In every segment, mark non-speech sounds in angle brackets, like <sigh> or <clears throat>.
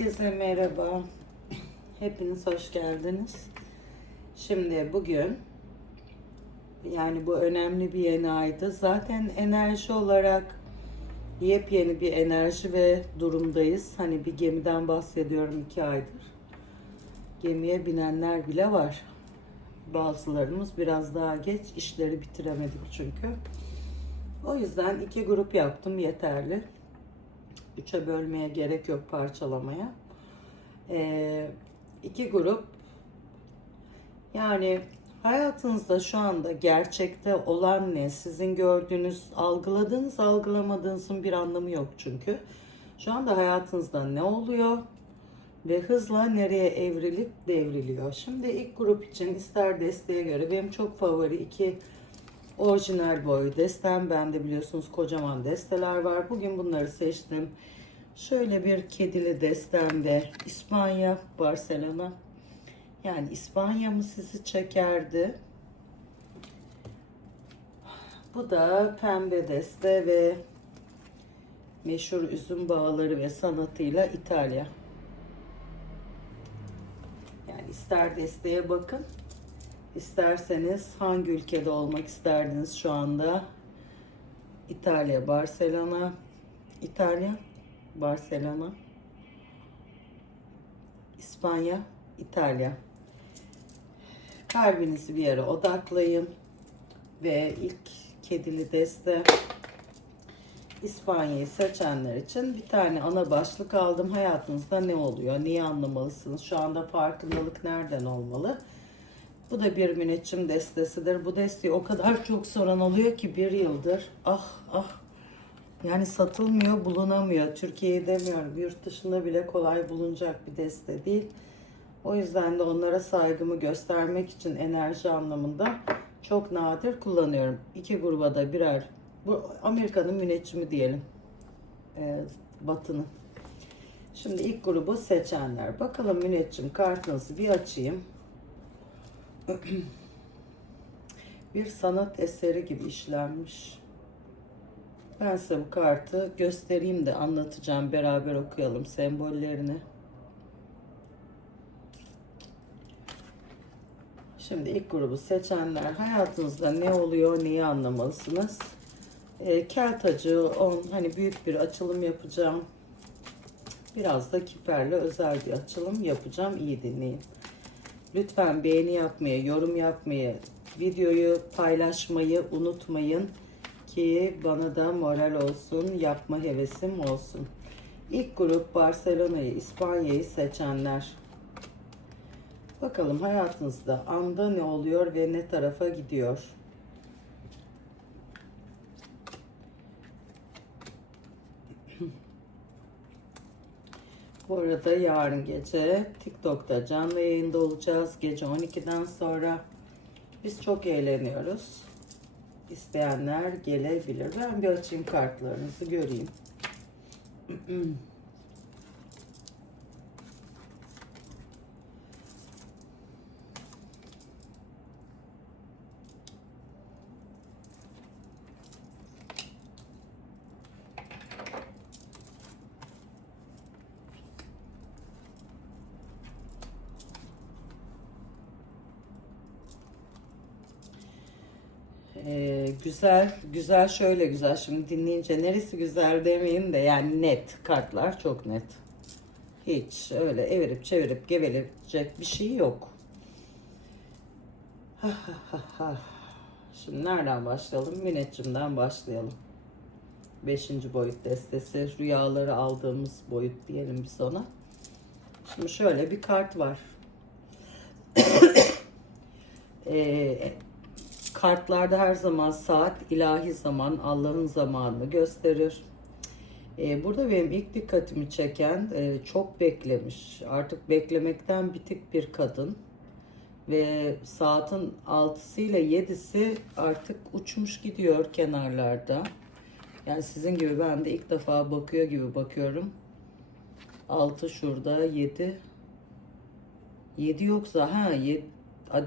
Herkese merhaba. Hepiniz hoş geldiniz. Şimdi bugün yani bu önemli bir yeni aydı. Zaten enerji olarak yepyeni bir enerji ve durumdayız. Hani bir gemiden bahsediyorum iki aydır. Gemiye binenler bile var. Bazılarımız biraz daha geç işleri bitiremedik çünkü. O yüzden iki grup yaptım yeterli. Üçe bölmeye gerek yok parçalamaya. Ee, iki grup yani hayatınızda şu anda gerçekte olan ne? Sizin gördüğünüz, algıladığınız, algılamadığınızın bir anlamı yok çünkü. Şu anda hayatınızda ne oluyor? Ve hızla nereye evrilip devriliyor. Şimdi ilk grup için ister desteğe göre benim çok favori iki orijinal boy destem. Bende biliyorsunuz kocaman desteler var. Bugün bunları seçtim. Şöyle bir kedili destemde İspanya, Barcelona. Yani İspanya mı sizi çekerdi? Bu da pembe deste ve meşhur üzüm bağları ve sanatıyla İtalya. Yani ister desteğe bakın, isterseniz hangi ülkede olmak isterdiniz şu anda? İtalya, Barcelona, İtalya, Barcelona, İspanya, İtalya. Kalbinizi bir yere odaklayın ve ilk kedili deste İspanya'yı seçenler için bir tane ana başlık aldım. Hayatınızda ne oluyor? Neyi anlamalısınız? Şu anda farkındalık nereden olmalı? Bu da bir müneccim destesidir. Bu desteği o kadar çok soran oluyor ki bir yıldır. Ah ah. Yani satılmıyor, bulunamıyor. Türkiye'yi demiyorum. Yurt dışında bile kolay bulunacak bir deste değil. O yüzden de onlara saygımı göstermek için enerji anlamında çok nadir kullanıyorum. İki gruba da birer. Bu Amerika'nın müneccimi diyelim. Ee, batının. Şimdi ilk grubu seçenler. Bakalım müneccim kartınızı bir açayım. <clears throat> bir sanat eseri gibi işlenmiş. Ben size bu kartı göstereyim de anlatacağım. Beraber okuyalım sembollerini. Şimdi ilk grubu seçenler hayatınızda ne oluyor, neyi anlamalısınız? E, kel tacı, on, hani büyük bir açılım yapacağım. Biraz da kiperle özel bir açılım yapacağım. İyi dinleyin. Lütfen beğeni yapmayı, yorum yapmayı, videoyu paylaşmayı unutmayın ki bana da moral olsun, yapma hevesim olsun. İlk grup Barcelona'yı, İspanya'yı seçenler. Bakalım hayatınızda anda ne oluyor ve ne tarafa gidiyor? Bu arada yarın gece TikTok'ta canlı yayında olacağız. Gece 12'den sonra biz çok eğleniyoruz. İsteyenler gelebilir. Ben bir açayım kartlarınızı göreyim. <clears throat> Ee, güzel, güzel şöyle güzel. Şimdi dinleyince neresi güzel demeyin de yani net kartlar çok net. Hiç öyle evirip çevirip gevelecek bir şey yok. Şimdi nereden başlayalım? Müneccimden başlayalım. Beşinci boyut destesi. Rüyaları aldığımız boyut diyelim biz ona. Şimdi şöyle bir kart var. <coughs> ee, kartlarda her zaman saat ilahi zaman Allah'ın zamanını gösterir. Ee, burada benim ilk dikkatimi çeken e, çok beklemiş. Artık beklemekten bitik bir kadın. Ve saatin 6'sı ile 7'si artık uçmuş gidiyor kenarlarda. Yani sizin gibi ben de ilk defa bakıyor gibi bakıyorum. 6 şurada 7 7 yoksa ha 7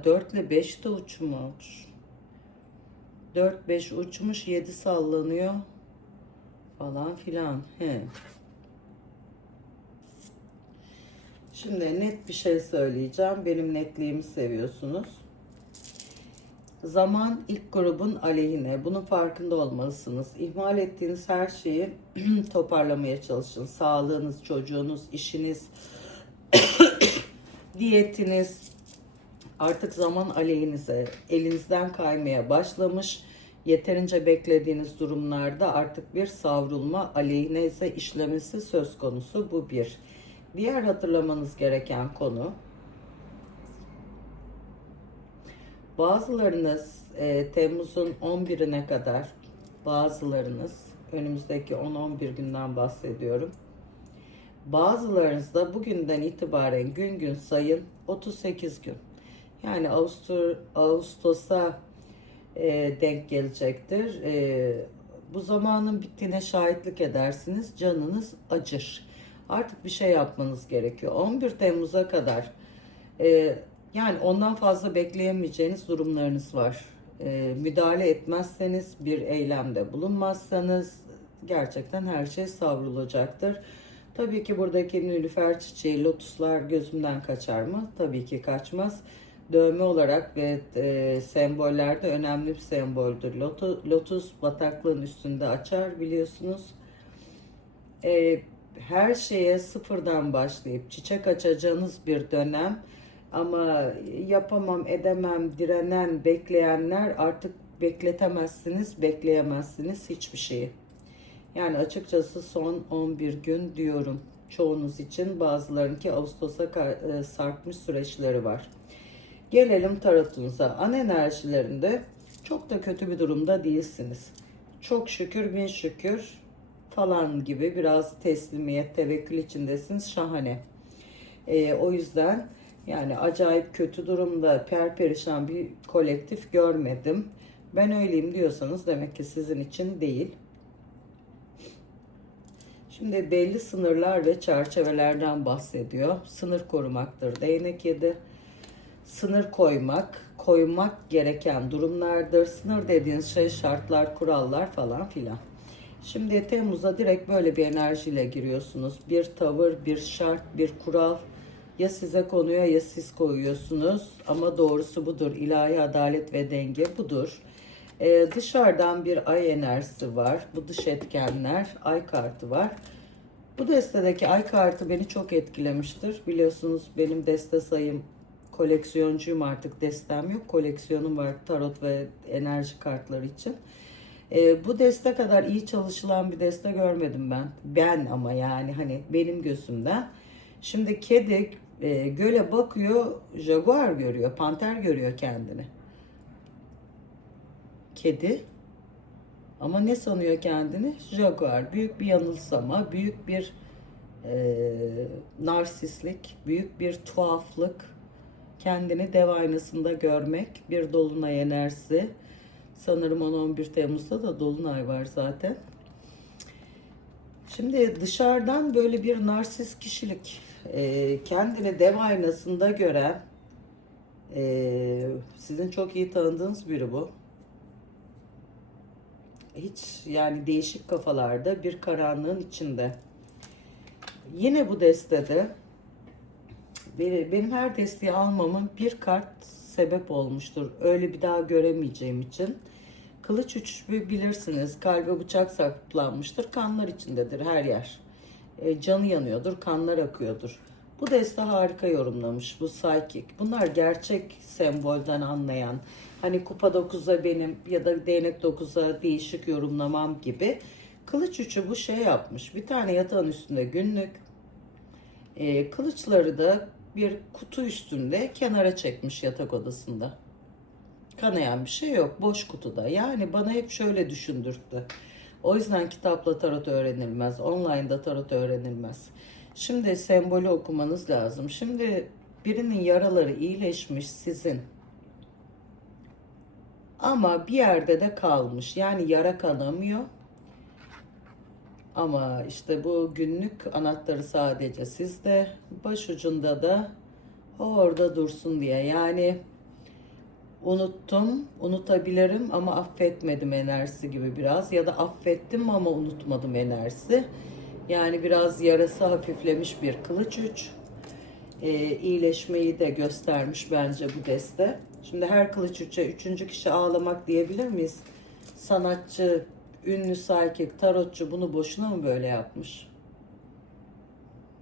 4 ile 5 de uçmuş. 4-5 uçmuş 7 sallanıyor falan filan. He. Şimdi net bir şey söyleyeceğim. Benim netliğimi seviyorsunuz. Zaman ilk grubun aleyhine. Bunun farkında olmalısınız. İhmal ettiğiniz her şeyi <clears throat> toparlamaya çalışın. Sağlığınız, çocuğunuz, işiniz, <clears throat> diyetiniz artık zaman aleyhinize, elinizden kaymaya başlamış. Yeterince beklediğiniz durumlarda artık bir savrulma aleyhinize işlemesi söz konusu. Bu bir. Diğer hatırlamanız gereken konu Bazılarınız e, Temmuz'un 11'ine kadar, bazılarınız önümüzdeki 10-11 günden bahsediyorum. Bazılarınız da bugünden itibaren gün gün sayın 38 gün. Yani Ağustos, Ağustos'a e, denk gelecektir. E, bu zamanın bittiğine şahitlik edersiniz. Canınız acır. Artık bir şey yapmanız gerekiyor. 11 Temmuz'a kadar e, yani ondan fazla bekleyemeyeceğiniz durumlarınız var. Ee, müdahale etmezseniz, bir eylemde bulunmazsanız gerçekten her şey savrulacaktır. Tabii ki buradaki nülüfer çiçeği, lotuslar gözümden kaçar mı? Tabii ki kaçmaz. Dövme olarak ve e, sembollerde önemli bir semboldür. Lotus, lotus bataklığın üstünde açar biliyorsunuz. E, her şeye sıfırdan başlayıp çiçek açacağınız bir dönem ama yapamam, edemem, direnen, bekleyenler artık bekletemezsiniz, bekleyemezsiniz hiçbir şeyi. Yani açıkçası son 11 gün diyorum çoğunuz için bazılarınki Ağustos'a e, sarkmış süreçleri var. Gelelim tarotunuza. An enerjilerinde çok da kötü bir durumda değilsiniz. Çok şükür bin şükür falan gibi biraz teslimiyet, tevekkül içindesiniz. Şahane. Ee, o yüzden yani acayip kötü durumda perperişan bir kolektif görmedim. Ben öyleyim diyorsanız demek ki sizin için değil. Şimdi belli sınırlar ve çerçevelerden bahsediyor. Sınır korumaktır. Değnek yedi. Sınır koymak, koymak gereken durumlardır. Sınır dediğiniz şey şartlar, kurallar falan filan. Şimdi Temmuz'a direkt böyle bir enerjiyle giriyorsunuz. Bir tavır, bir şart, bir kural, ya size konuyor ya siz koyuyorsunuz. Ama doğrusu budur. İlahi adalet ve denge budur. Ee, dışarıdan bir ay enerjisi var. Bu dış etkenler. Ay kartı var. Bu destedeki ay kartı beni çok etkilemiştir. Biliyorsunuz benim deste sayım koleksiyoncuyum artık destem yok. Koleksiyonum var tarot ve enerji kartları için. Ee, bu deste kadar iyi çalışılan bir deste görmedim ben. Ben ama yani hani benim gözümden. Şimdi kedi e, göle bakıyor, jaguar görüyor, panter görüyor kendini. Kedi ama ne sanıyor kendini? Jaguar. Büyük bir yanılsama, büyük bir e, narsistlik, büyük bir tuhaflık. Kendini dev aynasında görmek, bir dolunay enerjisi. Sanırım 10-11 Temmuz'da da dolunay var zaten. Şimdi dışarıdan böyle bir narsist kişilik e, kendini dev aynasında gören e, sizin çok iyi tanıdığınız biri bu. Hiç yani değişik kafalarda bir karanlığın içinde. Yine bu destede benim her desteği almamın bir kart sebep olmuştur. Öyle bir daha göremeyeceğim için. Kılıç üçü bilirsiniz. Kalbe bıçak saplanmıştır. Kanlar içindedir her yer. E, canı yanıyordur, kanlar akıyordur. Bu deste harika yorumlamış. Bu psychic. Bunlar gerçek sembolden anlayan. Hani kupa 9'a benim ya da değnek 9'a değişik yorumlamam gibi. Kılıç üçü bu şey yapmış. Bir tane yatağın üstünde günlük. E, kılıçları da bir kutu üstünde kenara çekmiş yatak odasında. Kanayan bir şey yok. Boş kutuda. Yani bana hep şöyle düşündürttü. O yüzden kitapla tarot öğrenilmez. Online'da tarot öğrenilmez. Şimdi sembolü okumanız lazım. Şimdi birinin yaraları iyileşmiş sizin. Ama bir yerde de kalmış. Yani yara kanamıyor. Ama işte bu günlük anahtarı sadece sizde. Başucunda da orada dursun diye. Yani unuttum, unutabilirim ama affetmedim enerjisi gibi biraz ya da affettim ama unutmadım enerjisi. Yani biraz yarası hafiflemiş bir kılıç üç. e, iyileşmeyi de göstermiş bence bu deste. Şimdi her kılıç üçe üçüncü kişi ağlamak diyebilir miyiz? Sanatçı, ünlü psychic, tarotçu bunu boşuna mı böyle yapmış?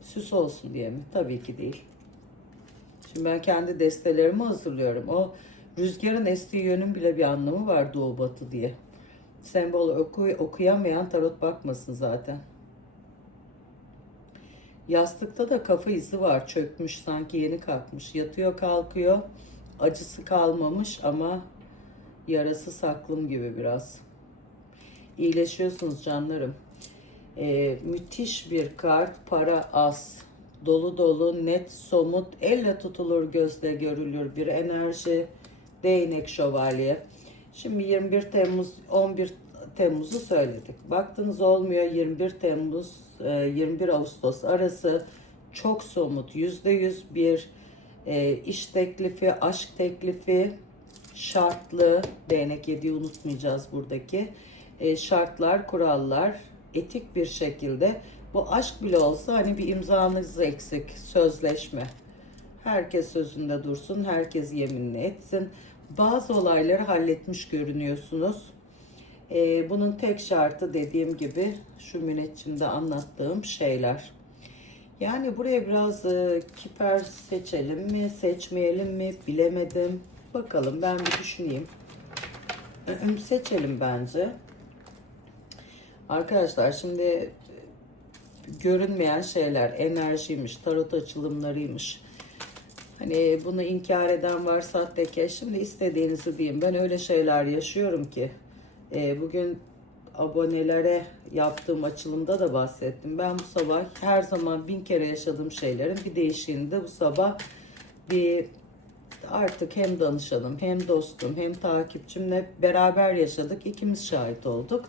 Süs olsun diye mi? Tabii ki değil. Şimdi ben kendi destelerimi hazırlıyorum. O rüzgarın estiği yönün bile bir anlamı var doğu batı diye. Sembol oku, okuyamayan tarot bakmasın zaten. Yastıkta da kafa izi var. Çökmüş sanki yeni kalkmış. Yatıyor kalkıyor. Acısı kalmamış ama yarası saklım gibi biraz. İyileşiyorsunuz canlarım. Ee, müthiş bir kart. Para az. Dolu dolu, net, somut, elle tutulur, gözle görülür bir enerji. Değnek şövalye. Şimdi 21 Temmuz, 11 Temmuz'u söyledik. Baktınız olmuyor 21 Temmuz, e, 21 Ağustos arası çok somut, %100 bir e, iş teklifi, aşk teklifi, şartlı, değnek yediği unutmayacağız buradaki. E, şartlar, kurallar, etik bir şekilde bu aşk bile olsa hani bir imzanız eksik, sözleşme. Herkes sözünde dursun, herkes yeminli etsin. Bazı olayları halletmiş görünüyorsunuz. Ee, bunun tek şartı dediğim gibi şu müneccimde anlattığım şeyler. Yani buraya biraz e, kiper seçelim mi, seçmeyelim mi bilemedim. Bakalım ben bir düşüneyim. <clears throat> Seçelim bence. Arkadaşlar şimdi görünmeyen şeyler enerjiymiş, tarot açılımlarıymış. Hani bunu inkar eden var sahtekeş. Şimdi istediğinizi diyeyim. Ben öyle şeyler yaşıyorum ki. E, bugün abonelere yaptığım açılımda da bahsettim. Ben bu sabah her zaman bin kere yaşadığım şeylerin bir değişiğini de bu sabah bir artık hem danışanım hem dostum hem takipçimle beraber yaşadık. İkimiz şahit olduk.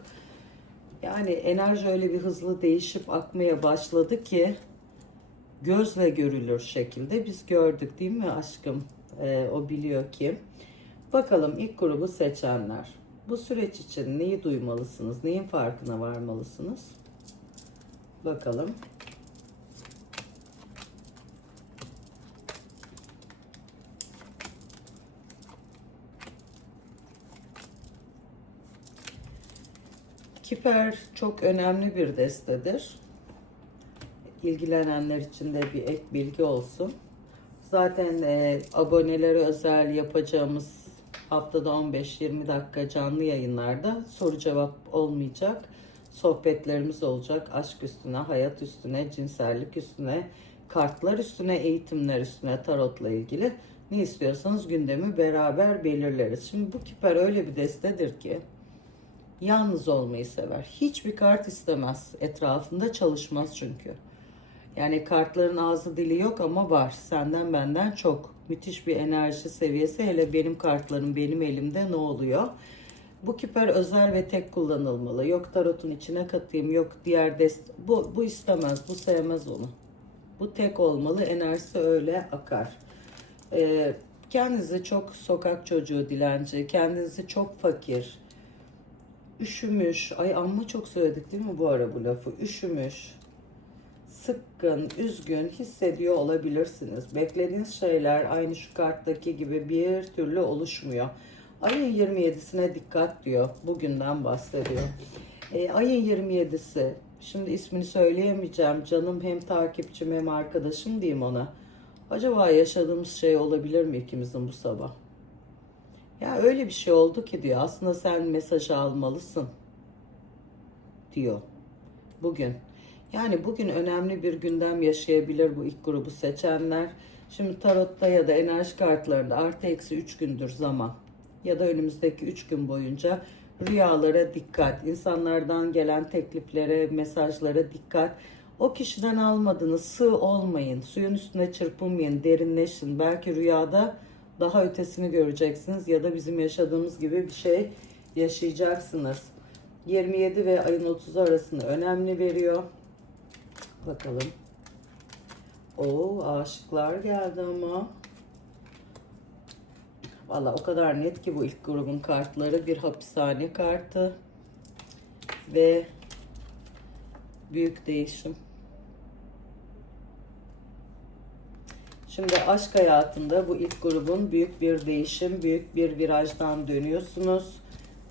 Yani enerji öyle bir hızlı değişip akmaya başladı ki gözle görülür şekilde biz gördük değil mi aşkım? Ee, o biliyor ki. Bakalım ilk grubu seçenler. Bu süreç için neyi duymalısınız? Neyin farkına varmalısınız? Bakalım. Kiper çok önemli bir destedir. İlgilenenler için de bir ek bilgi olsun. Zaten e, abonelere özel yapacağımız haftada 15-20 dakika canlı yayınlarda soru cevap olmayacak. Sohbetlerimiz olacak. Aşk üstüne, hayat üstüne, cinsellik üstüne, kartlar üstüne, eğitimler üstüne, tarotla ilgili ne istiyorsanız gündemi beraber belirleriz. Şimdi bu kiper öyle bir destedir ki yalnız olmayı sever. Hiçbir kart istemez. Etrafında çalışmaz çünkü. Yani kartların ağzı dili yok ama var. Senden benden çok. Müthiş bir enerji seviyesi. Hele benim kartlarım benim elimde ne oluyor? Bu küper özel ve tek kullanılmalı. Yok tarotun içine katayım, yok diğer dest bu bu istemez, bu sevmez onu. Bu tek olmalı. Enerjisi öyle akar. Ee, kendinizi çok sokak çocuğu dilenci, kendinizi çok fakir, üşümüş. Ay amma çok söyledik değil mi bu ara bu lafı? Üşümüş, sıkkın, üzgün hissediyor olabilirsiniz. Beklediğiniz şeyler aynı şu karttaki gibi bir türlü oluşmuyor. Ayın 27'sine dikkat diyor. Bugünden bahsediyor. E, ayın 27'si. Şimdi ismini söyleyemeyeceğim. Canım hem takipçim hem arkadaşım diyeyim ona. Acaba yaşadığımız şey olabilir mi ikimizin bu sabah? Ya öyle bir şey oldu ki diyor. Aslında sen mesajı almalısın diyor. Bugün. Yani bugün önemli bir gündem yaşayabilir bu ilk grubu seçenler. Şimdi tarotta ya da enerji kartlarında artı eksi 3 gündür zaman ya da önümüzdeki 3 gün boyunca rüyalara dikkat, insanlardan gelen tekliflere, mesajlara dikkat. O kişiden almadığınız sığ olmayın, suyun üstüne çırpınmayın, derinleşin. Belki rüyada daha ötesini göreceksiniz ya da bizim yaşadığımız gibi bir şey yaşayacaksınız. 27 ve ayın 30 arasını önemli veriyor. Bakalım. O aşıklar geldi ama. Valla o kadar net ki bu ilk grubun kartları. Bir hapishane kartı. Ve büyük değişim. Şimdi aşk hayatında bu ilk grubun büyük bir değişim, büyük bir virajdan dönüyorsunuz.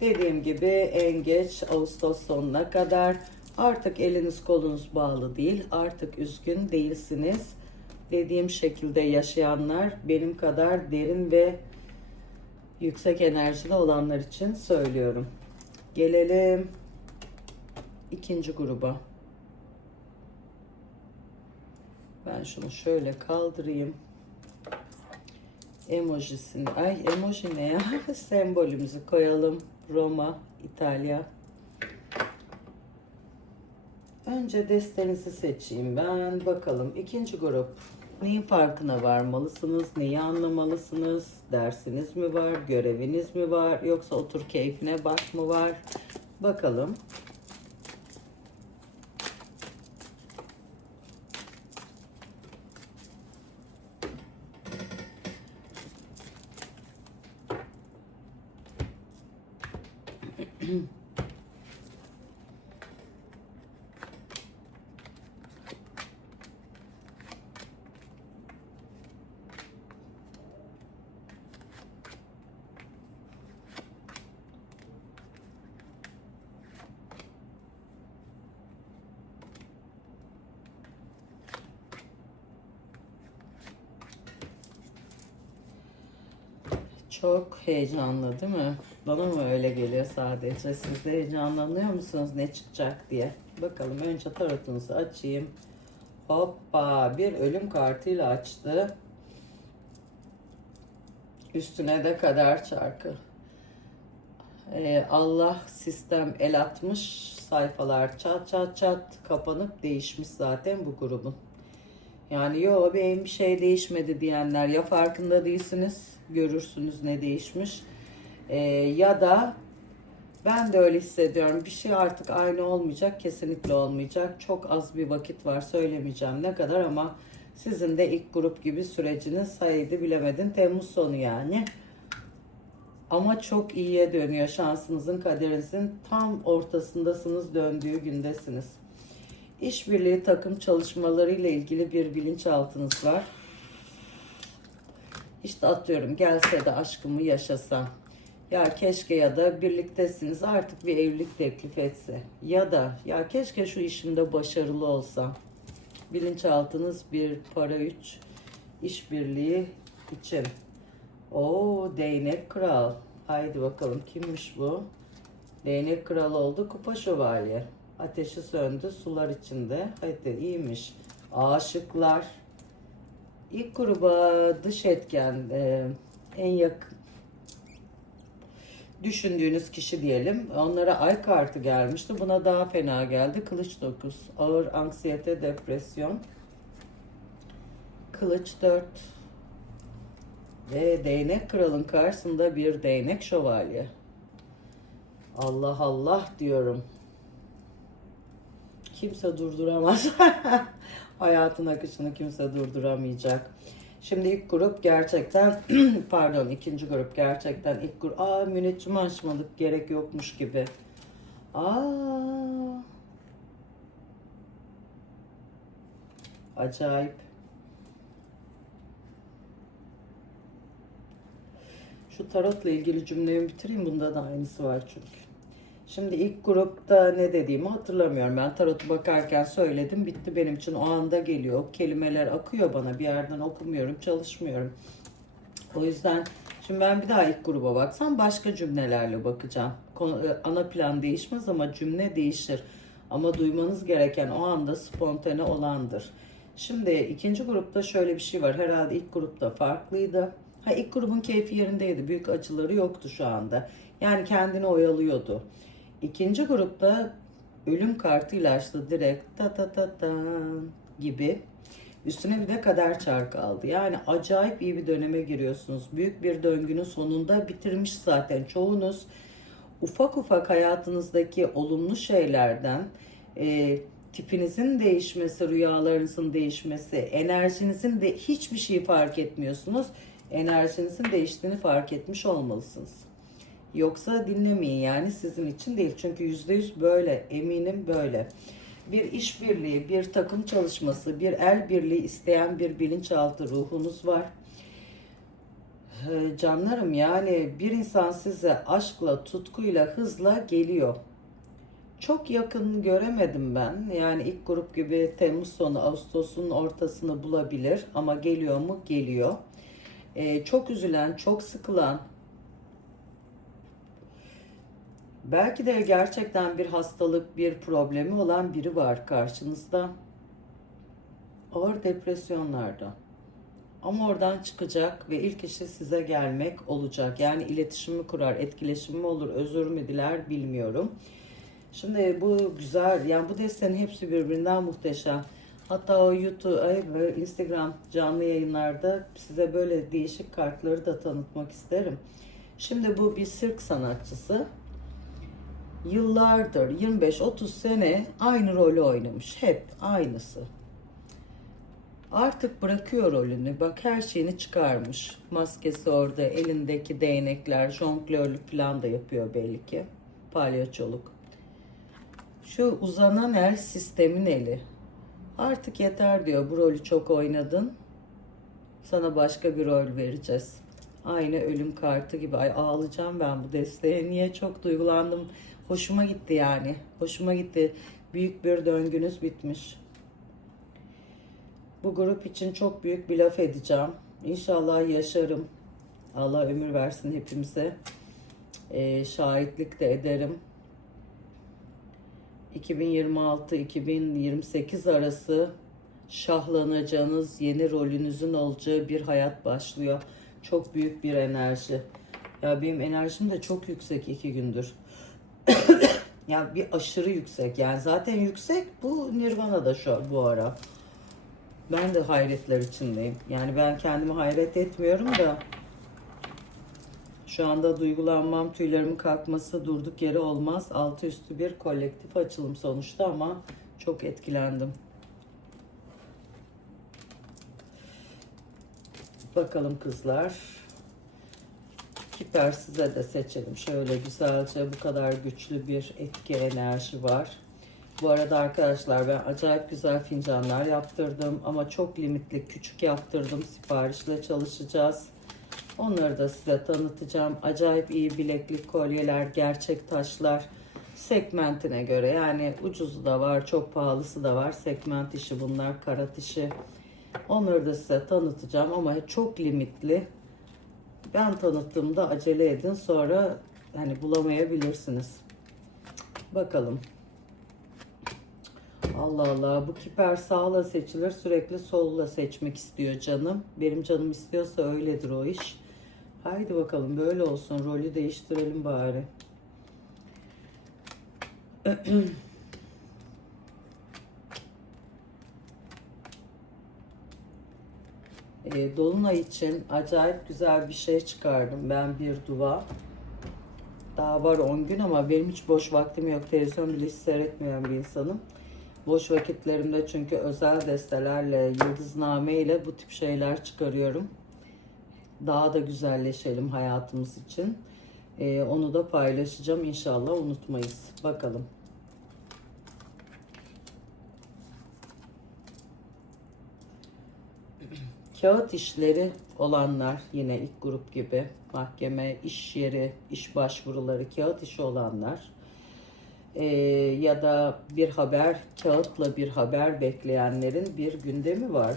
Dediğim gibi en geç Ağustos sonuna kadar artık eliniz kolunuz bağlı değil, artık üzgün değilsiniz. Dediğim şekilde yaşayanlar benim kadar derin ve yüksek enerjili olanlar için söylüyorum. Gelelim ikinci gruba. Ben şunu şöyle kaldırayım. Emojisini, ay emoji ne ya? <laughs> Sembolümüzü koyalım. Roma, İtalya. Önce destenizi seçeyim ben. Bakalım ikinci grup. Neyin farkına varmalısınız? Neyi anlamalısınız? Dersiniz mi var? Göreviniz mi var? Yoksa otur keyfine bak mı var? Bakalım. Çok heyecanlı değil mi? Bana mı öyle geliyor sadece? Siz de heyecanlanıyor musunuz ne çıkacak diye? Bakalım önce tarotunuzu açayım. Hoppa bir ölüm kartıyla açtı. Üstüne de kader çarkı. Ee, Allah sistem el atmış. Sayfalar çat çat çat kapanıp değişmiş zaten bu grubun. Yani yo benim bir şey değişmedi diyenler ya farkında değilsiniz görürsünüz ne değişmiş Ee, ya da ben de öyle hissediyorum bir şey artık aynı olmayacak kesinlikle olmayacak çok az bir vakit var söylemeyeceğim ne kadar ama sizin de ilk grup gibi süreciniz haydi bilemedin Temmuz sonu yani ama çok iyiye dönüyor şansınızın kaderinizin tam ortasındasınız döndüğü gündesiniz. İşbirliği takım çalışmaları ile ilgili bir bilinçaltınız var. İşte atıyorum gelse de aşkımı yaşasam. Ya keşke ya da birliktesiniz artık bir evlilik teklif etse. Ya da ya keşke şu işimde başarılı olsam. Bilinçaltınız bir para üç işbirliği için. Oo değnek kral. Haydi bakalım kimmiş bu? Değnek kral oldu kupa şövalye. Ateşi söndü sular içinde. Hadi iyiymiş. Aşıklar. İlk gruba dış etken e, en yakın düşündüğünüz kişi diyelim. Onlara ay kartı gelmişti. Buna daha fena geldi. Kılıç 9. Ağır anksiyete, depresyon. Kılıç 4. Ve değnek kralın karşısında bir değnek şövalye. Allah Allah diyorum. Kimse durduramaz. <laughs> Hayatın akışını kimse durduramayacak. Şimdi ilk grup gerçekten <clears throat> pardon ikinci grup gerçekten ilk grup aa müneccimi açmadık gerek yokmuş gibi. Aa acayip. Şu tarotla ilgili cümlemi bitireyim. Bunda da aynısı var çünkü. Şimdi ilk grupta ne dediğimi hatırlamıyorum. Ben tarotu bakarken söyledim. Bitti benim için. O anda geliyor. Kelimeler akıyor bana. Bir yerden okumuyorum, çalışmıyorum. O yüzden şimdi ben bir daha ilk gruba baksam başka cümlelerle bakacağım. E, Ana plan değişmez ama cümle değişir. Ama duymanız gereken o anda spontane olandır. Şimdi ikinci grupta şöyle bir şey var. Herhalde ilk grupta farklıydı. Ha ilk grubun keyfi yerindeydi. Büyük acıları yoktu şu anda. Yani kendini oyalıyordu. İkinci grupta ölüm kartıyla açtı direkt ta ta ta ta gibi. Üstüne bir de kader çarkı aldı. Yani acayip iyi bir döneme giriyorsunuz. Büyük bir döngünün sonunda bitirmiş zaten çoğunuz. Ufak ufak hayatınızdaki olumlu şeylerden e, tipinizin değişmesi, rüyalarınızın değişmesi, enerjinizin de hiçbir şeyi fark etmiyorsunuz. Enerjinizin değiştiğini fark etmiş olmalısınız. Yoksa dinlemeyin yani sizin için değil. Çünkü yüzde yüz böyle eminim böyle. bir işbirliği, bir takım çalışması, bir el birliği isteyen bir bilinçaltı ruhunuz var. Ee, Canlarım yani bir insan size aşkla, tutkuyla, hızla geliyor. Çok yakın göremedim ben. Yani ilk grup gibi Temmuz sonu, Ağustos'un ortasını bulabilir. Ama geliyor mu? Geliyor. Ee, çok üzülen, çok sıkılan, belki de gerçekten bir hastalık, bir problemi olan biri var karşınızda. Ağır depresyonlarda. Ama oradan çıkacak ve ilk işi size gelmek olacak. Yani iletişimi kurar, etkileşimi mi olur, özür mü diler bilmiyorum. Şimdi bu güzel, yani bu destenin hepsi birbirinden muhteşem. Hatta o YouTube, ay, Instagram canlı yayınlarda size böyle değişik kartları da tanıtmak isterim. Şimdi bu bir sirk sanatçısı. Yıllardır, 25-30 sene aynı rolü oynamış. Hep aynısı. Artık bırakıyor rolünü. Bak her şeyini çıkarmış. Maskesi orada, elindeki değnekler, jonglörlük falan da yapıyor belli ki. Palyaçoluk. Şu uzanan el sistemin eli. Artık yeter diyor. Bu rolü çok oynadın. Sana başka bir rol vereceğiz. Aynı ölüm kartı gibi. Ay ağlayacağım ben bu desteğe. Niye çok duygulandım. Hoşuma gitti yani. Hoşuma gitti. Büyük bir döngünüz bitmiş. Bu grup için çok büyük bir laf edeceğim. İnşallah yaşarım. Allah ömür versin hepimize. Ee, şahitlik de ederim. 2026-2028 arası şahlanacağınız yeni rolünüzün olacağı bir hayat başlıyor. Çok büyük bir enerji. Ya benim enerjim de çok yüksek iki gündür. Yani bir aşırı yüksek. Yani zaten yüksek bu Nirvana'da şu bu ara. Ben de hayretler içindeyim. Yani ben kendimi hayret etmiyorum da şu anda duygulanmam, tüylerimin kalkması durduk yere olmaz. Altı üstü bir kolektif açılım sonuçta ama çok etkilendim. Bakalım kızlar. Hiper size de seçelim. Şöyle güzelce bu kadar güçlü bir etki enerji var. Bu arada arkadaşlar ben acayip güzel fincanlar yaptırdım ama çok limitli küçük yaptırdım. Siparişle çalışacağız. Onları da size tanıtacağım. Acayip iyi bileklik kolyeler, gerçek taşlar segmentine göre yani ucuzu da var, çok pahalısı da var. Segment işi bunlar, karat işi. Onları da size tanıtacağım ama çok limitli. Ben tanıttığımda acele edin sonra hani bulamayabilirsiniz. Bakalım. Allah Allah bu kiper sağla seçilir sürekli solla seçmek istiyor canım. Benim canım istiyorsa öyledir o iş. Haydi bakalım böyle olsun rolü değiştirelim bari. <clears throat> e, Dolunay için acayip güzel bir şey çıkardım. Ben bir duva. Daha var 10 gün ama benim hiç boş vaktim yok. Televizyon bile hiç seyretmeyen bir insanım. Boş vakitlerimde çünkü özel destelerle, yıldızname ile bu tip şeyler çıkarıyorum. Daha da güzelleşelim hayatımız için. Ee, onu da paylaşacağım inşallah unutmayız. Bakalım. Kağıt işleri olanlar yine ilk grup gibi mahkeme, iş yeri, iş başvuruları, kağıt işi olanlar e, ya da bir haber, kağıtla bir haber bekleyenlerin bir gündemi var.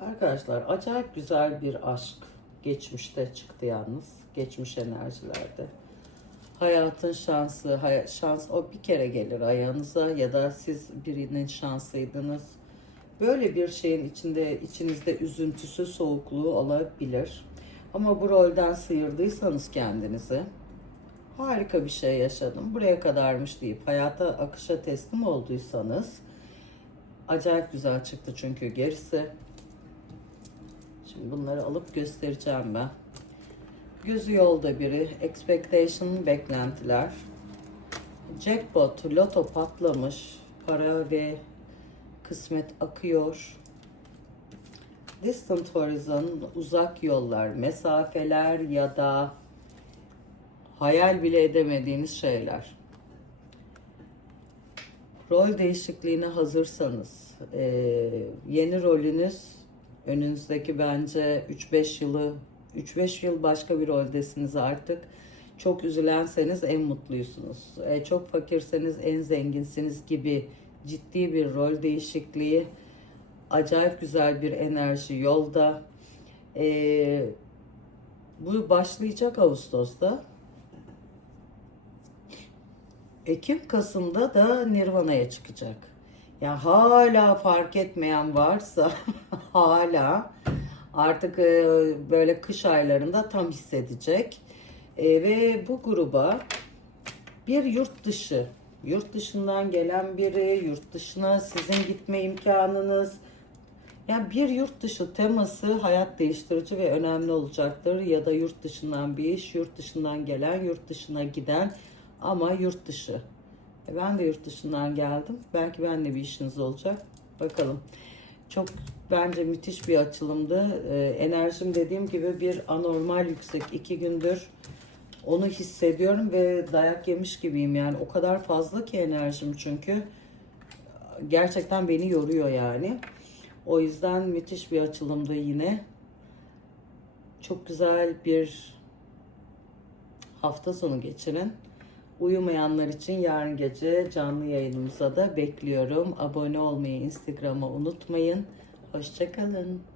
Arkadaşlar acayip güzel bir aşk geçmişte çıktı yalnız. Geçmiş enerjilerde. Hayatın şansı, hay- şans o bir kere gelir ayağınıza ya da siz birinin şansıydınız. Böyle bir şeyin içinde içinizde üzüntüsü, soğukluğu olabilir. Ama bu rolden sıyırdıysanız kendinizi harika bir şey yaşadım. Buraya kadarmış deyip hayata akışa teslim olduysanız acayip güzel çıktı çünkü gerisi. Şimdi bunları alıp göstereceğim ben. Gözü yolda biri, expectation beklentiler. Jackpot, loto patlamış, para ve kısmet akıyor. distant horizon, uzak yollar, mesafeler ya da hayal bile edemediğiniz şeyler. Rol değişikliğine hazırsanız, yeni rolünüz önünüzdeki bence 3-5 yılı, 3-5 yıl başka bir roldesiniz artık. Çok üzülenseniz en mutluysunuz. E, çok fakirseniz en zenginsiniz gibi ciddi bir rol değişikliği. Acayip güzel bir enerji yolda. E, bu başlayacak Ağustos'ta. Ekim Kasım'da da Nirvana'ya çıkacak. Yani hala fark etmeyen varsa <laughs> hala artık e, böyle kış aylarında tam hissedecek. E, ve bu gruba bir yurt dışı, yurt dışından gelen biri, yurt dışına sizin gitme imkanınız, yani bir yurt dışı teması hayat değiştirici ve önemli olacaktır. Ya da yurt dışından bir iş, yurt dışından gelen, yurt dışına giden ama yurt dışı. E, Ben de yurt dışından geldim. Belki ben de bir işiniz olacak. Bakalım. Çok bence müthiş bir açılımdı. Ee, enerjim dediğim gibi bir anormal yüksek. iki gündür onu hissediyorum ve dayak yemiş gibiyim yani. O kadar fazla ki enerjim çünkü. Gerçekten beni yoruyor yani. O yüzden müthiş bir açılımdı yine. Çok güzel bir hafta sonu geçirin. Uyumayanlar için yarın gece canlı yayınımıza da bekliyorum. Abone olmayı Instagram'a unutmayın. Hoşçakalın.